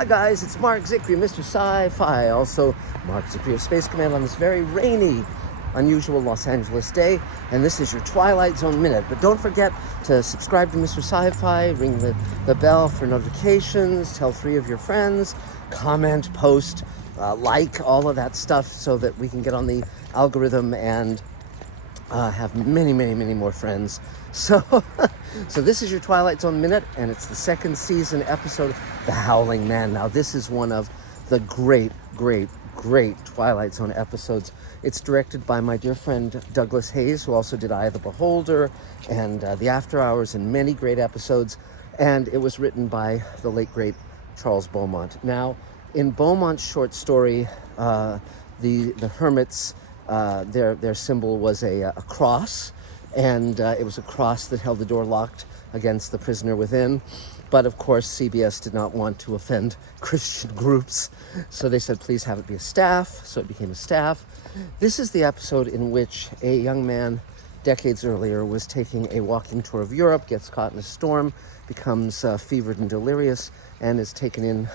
Hi guys, it's Mark Zicree, Mr. Sci-Fi, also Mark Zicree of Space Command on this very rainy, unusual Los Angeles day, and this is your Twilight Zone Minute. But don't forget to subscribe to Mr. Sci-Fi, ring the bell for notifications, tell 3 of your friends, comment, post, like, all of that stuff so that we can get on the algorithm and have many, many, many more friends. So, so this is your Twilight Zone Minute, and it's the 2nd season episode, The Howling Man. Now, this is one of the great, great, great Twilight Zone episodes. It's directed by my dear friend Douglas Hayes, who also did Eye of the Beholder and The After Hours and many great episodes. And it was written by the late, great Charles Beaumont. Now, in Beaumont's short story, the hermits, their symbol was a cross, and it was a cross that held the door locked against the prisoner within. But of course, CBS did not want to offend Christian groups, so they said, please have it be a staff, so it became a staff. This is the episode in which a young man decades earlier was taking a walking tour of Europe, gets caught in a storm, becomes fevered and delirious, and is taken in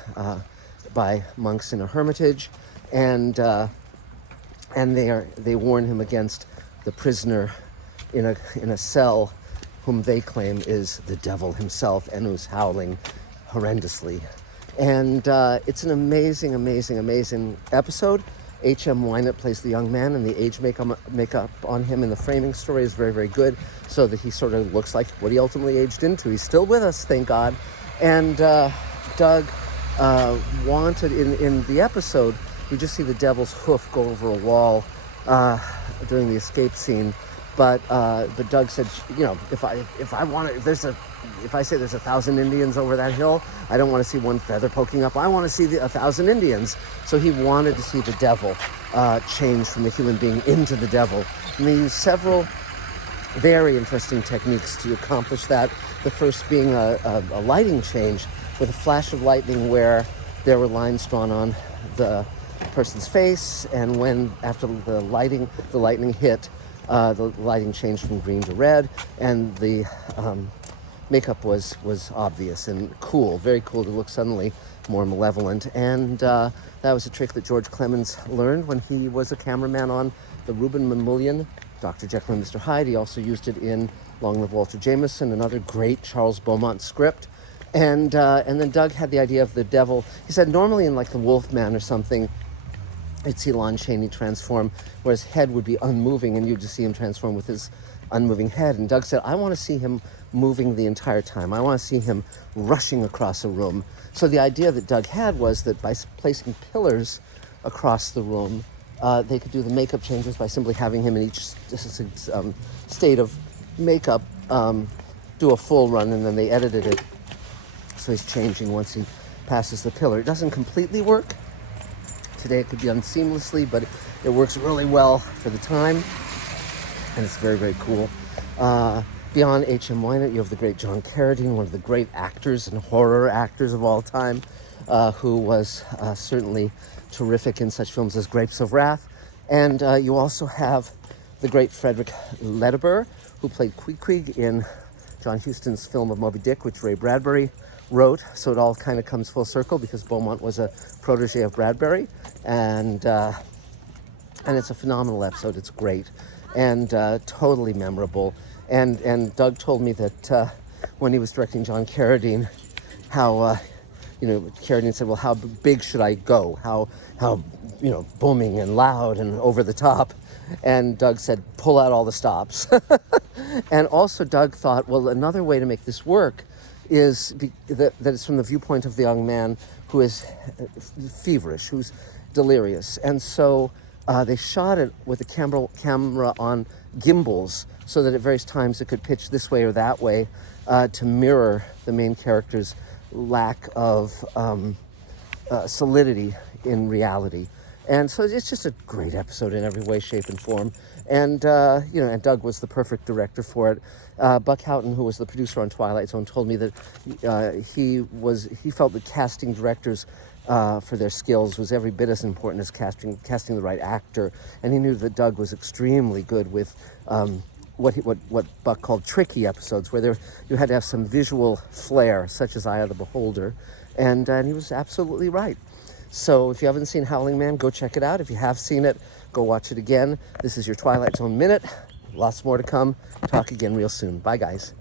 by monks in a hermitage, and they warn him against the prisoner in a cell, whom they claim is the devil himself and who's howling horrendously. And it's an amazing, amazing, amazing episode. H.M. Wynett plays the young man, and the age makeup on him in the framing story is very, very good, so that he sort of looks like what he ultimately aged into. He's still with us, thank God. And Doug wanted, in the episode, you just see the devil's hoof go over a wall during the escape scene. But Doug said, you know, if I say there's 1,000 Indians over that hill, I don't want to see one feather poking up. I want to see 1,000 Indians. So he wanted to see the devil change from the human being into the devil. And they used several very interesting techniques to accomplish that. The first being a lighting change with a flash of lightning where there were lines drawn on the person's face, and when after the lightning hit, the lighting changed from green to red, and the makeup was obvious and cool, very cool to look suddenly more malevolent. And that was a trick that George Clemens learned when he was a cameraman on the Reuben Mamoulian, Dr. Jekyll and Mr. Hyde. He also used it in Long Live Walter Jameson, another great Charles Beaumont script. And then Doug had the idea of the devil. He said normally in like The Wolfman or something, you'd see Lon Chaney transform, where his head would be unmoving, and you'd just see him transform with his unmoving head. And Doug said, I want to see him moving the entire time. I want to see him rushing across a room. So the idea that Doug had was that by placing pillars across the room, they could do the makeup changes by simply having him in each state of makeup do a full run, and then they edited it so he's changing once he passes the pillar. It doesn't completely work. Today it could be done seamlessly, but it works really well for the time, and it's very, very cool. Beyond H.M. Wynett, you have the great John Carradine, one of the great actors and horror actors of all time, who was certainly terrific in such films as Grapes of Wrath. And you also have the great Frederick Ledbetter, who played Queequeg in John Huston's film of Moby Dick, which Ray Bradbury wrote. So it all kind of comes full circle because Beaumont was a protege of Bradbury, and it's a phenomenal episode. It's great and totally memorable. And Doug told me that when he was directing John Carradine, how Carradine said, well, how big should I go? How booming and loud and over the top? And Doug said, pull out all the stops. And also Doug thought, well, another way to make this work is that it's from the viewpoint of the young man who is feverish, who's delirious. And so they shot it with a camera on gimbals so that at various times it could pitch this way or that way to mirror the main character's lack of solidity in reality. And so it's just a great episode in every way, shape, and form. And and Doug was the perfect director for it. Buck Houghton, who was the producer on Twilight Zone, told me that he felt that casting directors for their skills was every bit as important as casting the right actor. And he knew that Doug was extremely good with what Buck called tricky episodes, where you had to have some visual flair, such as Eye of the Beholder, And he was absolutely right. So if you haven't seen Howling Man, go check it out. If you have seen it, go watch it again. This is your Twilight Zone Minute. Lots more to come. Talk again real soon. Bye, guys.